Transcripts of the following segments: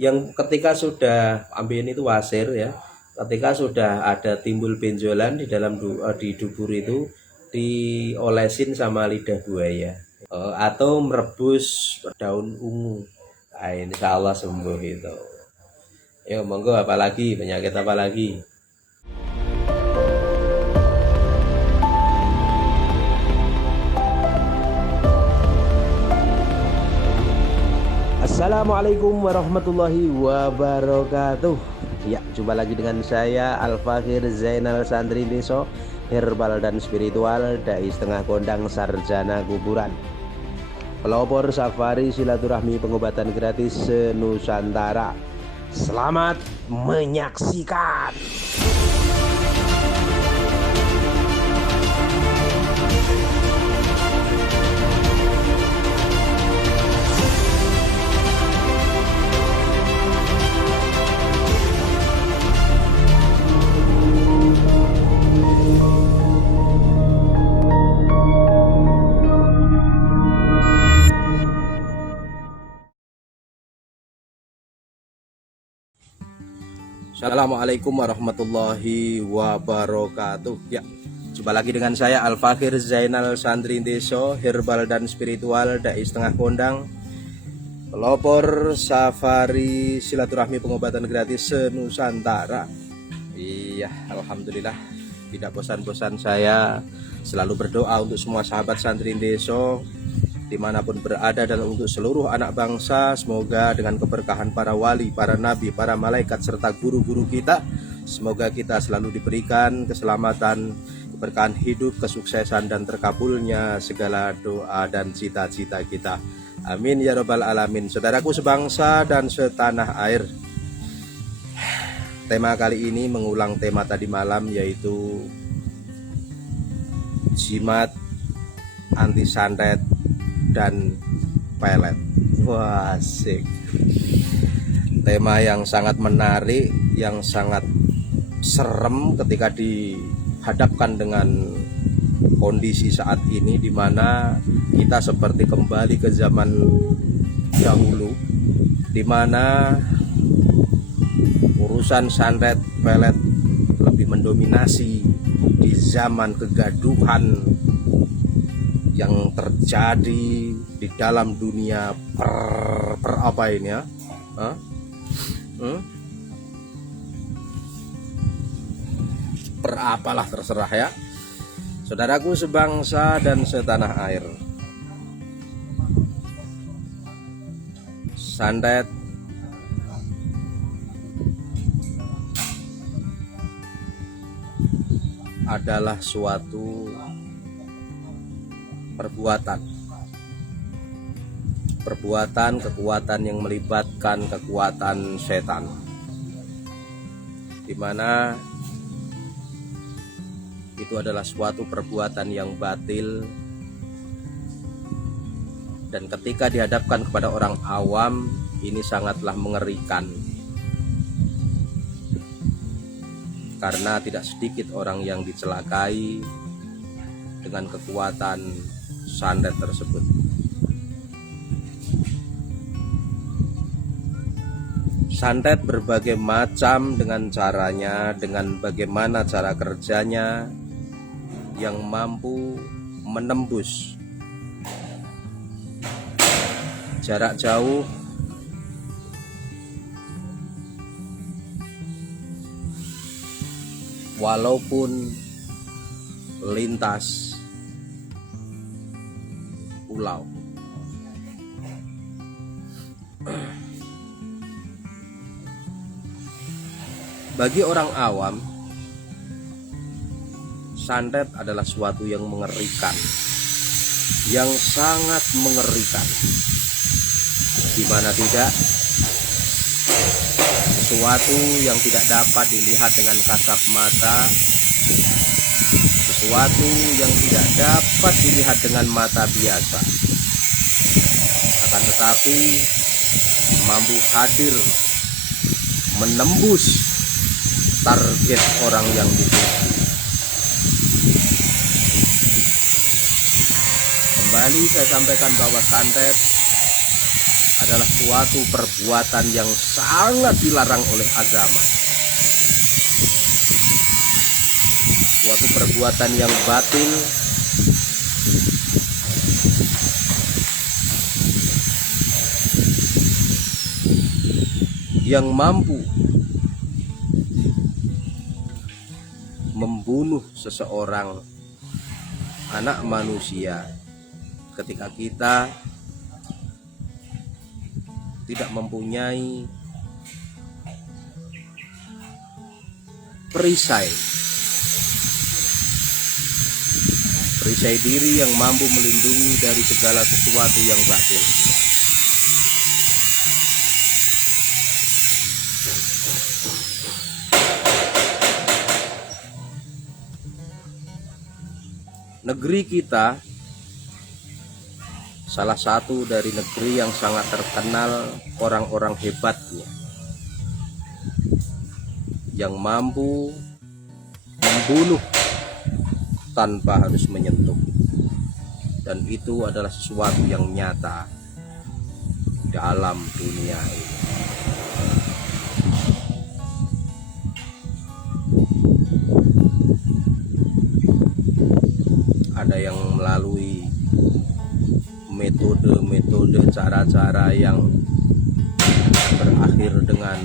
yang ketika sudah ambien itu wasir ya, ketika sudah ada timbul benjolan di dalam di dubur itu diolesin sama lidah buaya. Atau merebus daun ungu. Nah, insya Allah sembuh itu. Yuk monggo, apa lagi, penyakit apa lagi? Assalamualaikum warahmatullahi wabarakatuh. Ya, jumpa lagi dengan saya Al-Fakir Zainal Santri Deso, herbal dan spiritual, dai setengah kondang sarjana kuburan, pelopor safari silaturahmi pengobatan gratis senusantara. Selamat menyaksikan. Assalamualaikum warahmatullahi wabarakatuh. Ya, jumpa lagi dengan saya Al-Fakir Zainal Santri Deso, herbal dan spiritual, dai setengah kondang, pelopor safari silaturahmi pengobatan gratis senusantara. Iya, alhamdulillah, tidak bosan-bosan saya selalu berdoa untuk semua sahabat santri Deso dimanapun berada, dan untuk seluruh anak bangsa, semoga dengan keberkahan para wali, para nabi, para malaikat, serta guru-guru kita, semoga kita selalu diberikan keselamatan, keberkahan hidup, kesuksesan, dan terkabulnya segala doa dan cita-cita kita. Amin ya robbal alamin. Saudaraku sebangsa dan setanah air, tema kali ini mengulang tema tadi malam, yaitu jimat, anti santet, dan pelet. Wah, asik. Tema yang sangat menarik, yang sangat serem ketika dihadapkan dengan kondisi saat ini, di mana kita seperti kembali ke zaman dahulu, di mana urusan santet pelet lebih mendominasi di zaman kegaduhan yang terjadi di dalam dunia per apa ini ya? Per apalah, terserah ya. Saudaraku sebangsa dan setanah air, santet adalah suatu perbuatan kekuatan yang melibatkan kekuatan setan, di mana itu adalah suatu perbuatan yang batil, dan ketika dihadapkan kepada orang awam ini sangatlah mengerikan, karena tidak sedikit orang yang dicelakai dengan kekuatan santet tersebut. Santet berbagai macam dengan caranya, dengan bagaimana cara kerjanya yang mampu menembus jarak jauh, walaupun lintas pulau. Bagi orang awam, santet adalah suatu yang mengerikan, yang sangat mengerikan, di mana tidak sesuatu yang tidak dapat dilihat dengan kasat mata, sesuatu yang tidak dapat dilihat dengan mata biasa, akan tetapi mampu hadir menembus target orang yang dituju. Kembali saya sampaikan bahwa santet adalah suatu perbuatan yang sangat dilarang oleh agama. Suatu perbuatan yang batil, yang mampu membunuh seseorang, anak manusia, ketika kita tidak mempunyai perisai diri yang mampu melindungi dari segala sesuatu yang batil. Negeri kita salah satu dari negeri yang sangat terkenal orang-orang hebatnya, yang mampu membunuh tanpa harus menyentuh, dan itu adalah sesuatu yang nyata dalam dunia ini. Ada yang melalui metode-metode, cara-cara yang berakhir dengan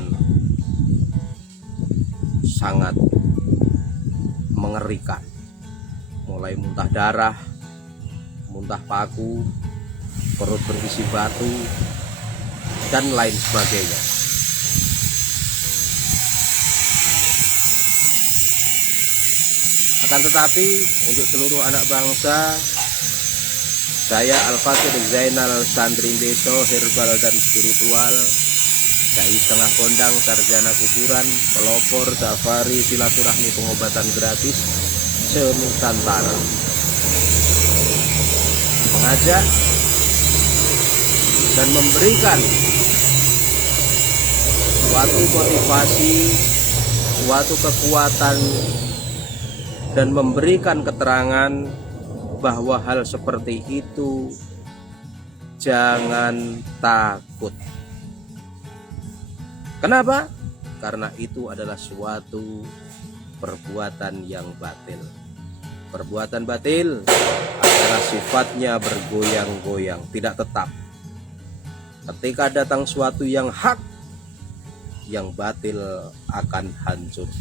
sangat mengerikan, mulai muntah darah, muntah paku, perut berisi batu, dan lain sebagainya. Akan tetapi untuk seluruh anak bangsa, saya Al-Fakir Zainal Sandri Deso, herbal dan spiritual, dai setengah kondang, sarjana kuburan, pelopor, safari, silaturahmi, pengobatan gratis senusantara, mengajak dan memberikan suatu motivasi, suatu kekuatan, dan memberikan keterangan bahwa hal seperti itu jangan takut. Kenapa? Karena itu adalah suatu perbuatan yang batil. Perbuatan batil adalah sifatnya bergoyang-goyang, tidak tetap. Ketika datang suatu yang hak, yang batil akan hancur.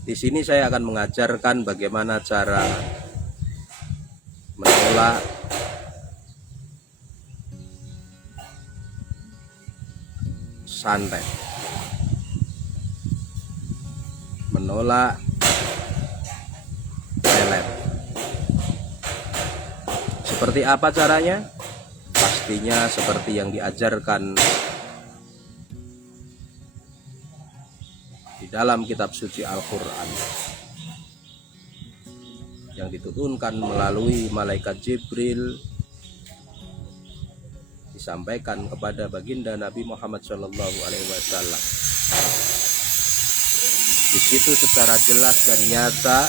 Di sini saya akan mengajarkan bagaimana cara menolak santet, menolak pelet. Seperti apa caranya? Pastinya seperti yang diajarkan di dalam kitab suci Al-Quran, yang diturunkan melalui malaikat Jibril, disampaikan kepada baginda Nabi Muhammad SAW. Di situ secara jelas dan nyata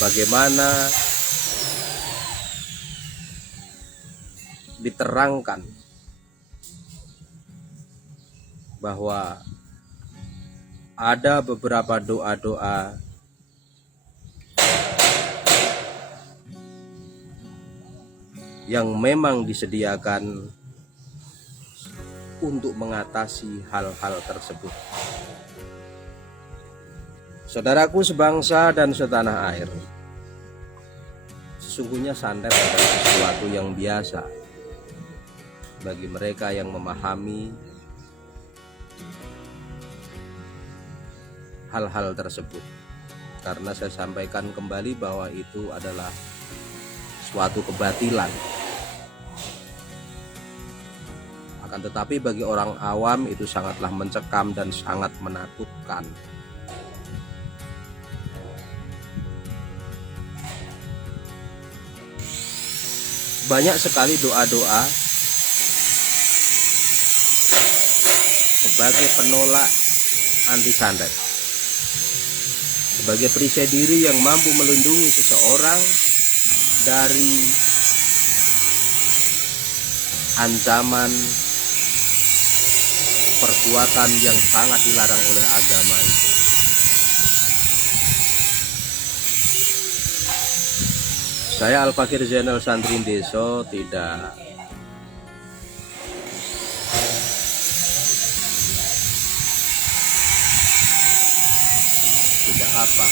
bagaimana diterangkan bahwa ada beberapa doa-doa yang memang disediakan untuk mengatasi hal-hal tersebut. Saudaraku sebangsa dan setanah air, sesungguhnya santet adalah sesuatu yang biasa bagi mereka yang memahami hal-hal tersebut, karena saya sampaikan kembali bahwa itu adalah suatu kebatilan. Akan tetapi bagi orang awam itu sangatlah mencekam dan sangat menakutkan. Banyak sekali doa-doa sebagai penolak anti santet, sebagai perisai diri yang mampu melindungi seseorang dari ancaman perbuatan yang sangat dilarang oleh agama itu. Saya Al-Fakir Zainal Santri Deso tidak apa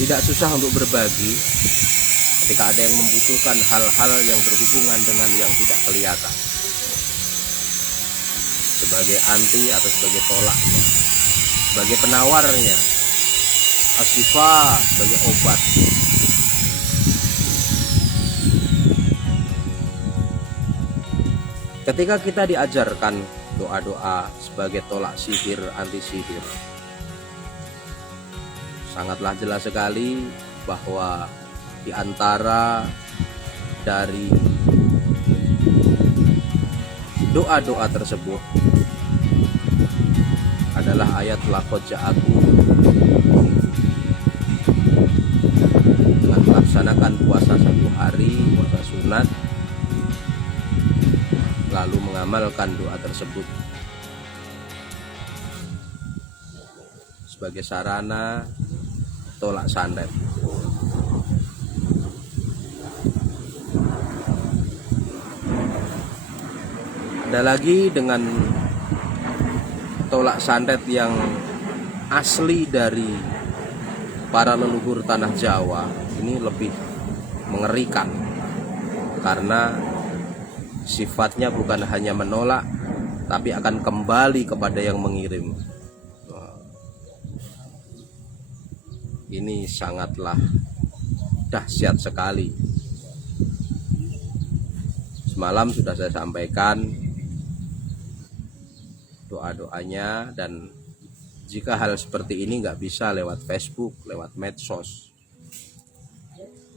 tidak susah untuk berbagi ketika ada yang membutuhkan hal-hal yang berhubungan dengan yang tidak kelihatan, sebagai anti atau sebagai tolaknya, sebagai penawarnya, asyifa sebagai obat. Ketika kita diajarkan doa-doa sebagai tolak sihir, anti sihir, sangatlah jelas sekali bahwa di antara dari doa-doa tersebut adalah ayat laqad ja'akum, dengan melaksanakan puasa 1 hari, puasa sunat, lalu mengamalkan doa tersebut sebagai sarana tolak santet. Ada lagi dengan tolak santet yang asli dari para leluhur tanah Jawa. Ini lebih mengerikan karena sifatnya bukan hanya menolak, tapi akan kembali kepada yang mengirim. Ini sangatlah dahsyat sekali. Semalam sudah saya sampaikan doa-doanya, dan jika hal seperti ini nggak bisa lewat Facebook, lewat medsos,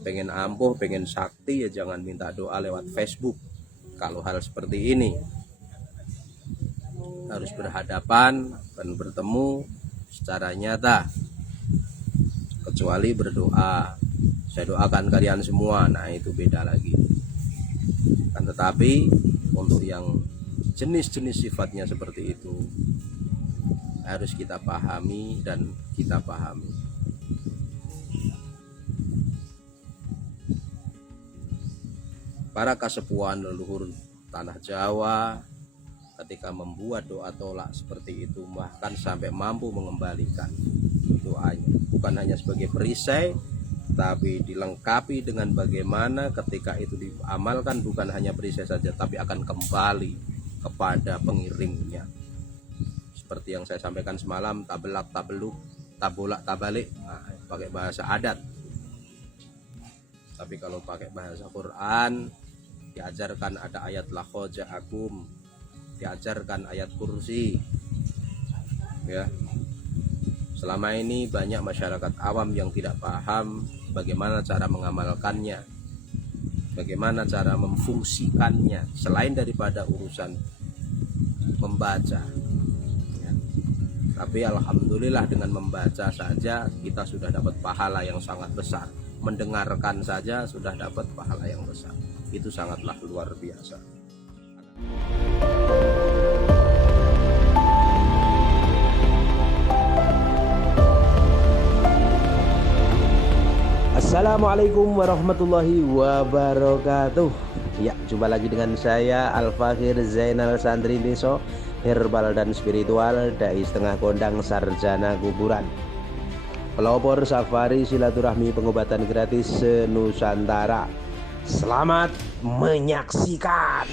pengen ampuh, pengen sakti, ya jangan minta doa lewat Facebook. Kalau hal seperti ini harus berhadapan dan bertemu secara nyata, kecuali berdoa. Saya doakan kalian semua, nah itu beda lagi. Kan tetapi untuk yang jenis-jenis sifatnya seperti itu harus kita pahami dan kita pahami. Para kasepuhan leluhur tanah Jawa ketika membuat doa tolak seperti itu bahkan sampai mampu mengembalikan doanya, bukan hanya sebagai perisai, tapi dilengkapi dengan bagaimana ketika itu diamalkan bukan hanya perisai saja, tapi akan kembali kepada pengirimnya. Seperti yang saya sampaikan semalam, tabelak tabeluk, tabolak tabalik, nah, pakai bahasa adat. Tapi kalau pakai bahasa Quran, diajarkan ada ayat laqad ja'akum, diajarkan ayat kursi. Ya. Selama ini banyak masyarakat awam yang tidak paham bagaimana cara mengamalkannya, bagaimana cara memfungsikannya selain daripada urusan membaca. Ya. Tapi alhamdulillah dengan membaca saja kita sudah dapat pahala yang sangat besar. Mendengarkan saja sudah dapat pahala yang besar. Itu sangatlah luar biasa. Assalamualaikum warahmatullahi wabarakatuh. Ya, jumpa lagi dengan saya Al-Fakir Zainal Santri Deso, herbal dan spiritual, dai setengah kondang, sarjana kuburan, pelopor safari silaturahmi pengobatan gratis se-Nusantara. Selamat menyaksikan.